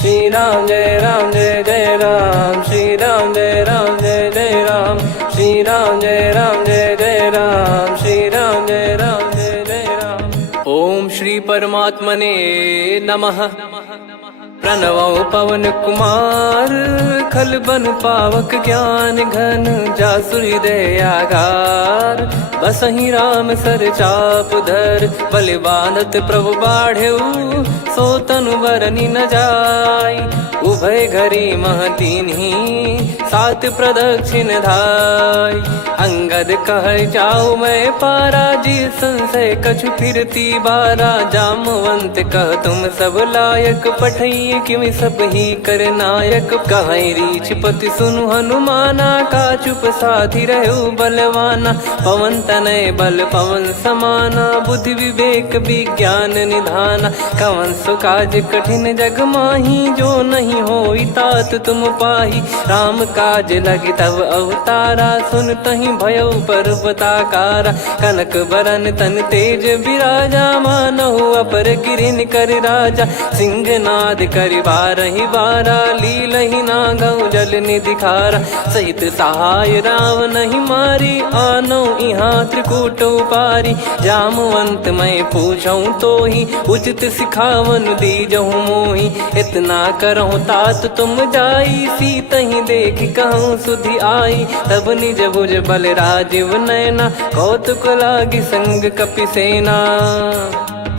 श्री राम जय जय राम, श्री राम जय जय राम, श्री राम जय जय राम, श्री राम जय जय राम। ओम श्री परमात्मने नमः। प्रणवो पवन कुमार, खल बन पावक ज्ञान घन, जासु हृदय आगार। बसहि राम सर चाप धर, बलि बांधत प्रभु बाढ़ेऊ, सो तनु बरनि न जाय। उभय घरी महतीन्ही, सात प्रदक्षिण धाय। अंगद कह जाऊ मैं पारा, जी संशय कछु फिरती बारा। जामवंत कह तुम सब लायक, पठई किमि सब ही कर नायक। कहीं रीछ पति सुनु हनुमाना, का चुप साधि रहु बलवाना। पवन तनय बल पवन समाना, बुद्धि विवेक विज्ञान निधाना। कवन सो काज कठिन जग माही, जो नहीं होई तात तुम पाही। राम काज लगी तब अवतारा, सुन तहि भयउ पर्वताकारा। कनक बरन तन तेज बिराजा, मानहु अपर गिरिन कर राजा। सिंहनाद करि बारहि बारा, लीलहि नागौ जल निधि खारा। सहित सहाय राम नहीं मारी, आनो इहाँ त्रिकूट उपारी। जामवंत मैं पूछऊँ तोहि, उचित सिखावन दीजहु मोहि। इतना करहु तात तुम जाई, सीतहि देख कहूँ सुधि आई। तब निज भुज बल राजीव नयना, कौतुक लागी संग कपिसेना।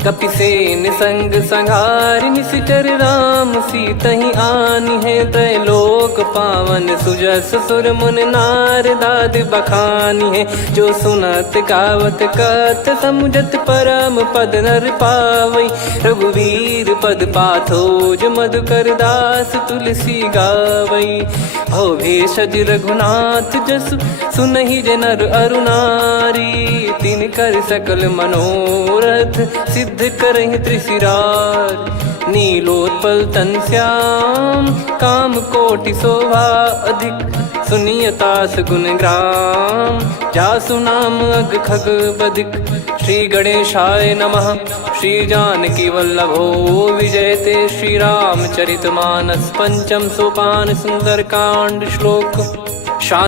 कपिसेन संग संघारि, निशिचर राम सीतहि आनि है। त्रैलोक पावन सुजस सुर मुन नार, दाद बखानी है। जो सुनत गावत कथ, समुझत परम पद नर पावई। रघुवीर पद पाथोज, मधुकर दास तुलसी गावई। भव भेषज रघुनाथ जसु, सुनहि जे नर अरु नारी। तिन कर सकल मनोरथ, सिद्ध करहि त्रिशिरार। नीलोत्पल तन श्याम, काम कोटि शोभा अधिक। सुनियतास गुण ग्राम, जासु नाम अग खग बदिक। श्री गणेशाय नमः। श्री जानकी वल्लभो विजयते, श्री रामचरितमानस पंचम सोपान सुंदरकांड श्लोक।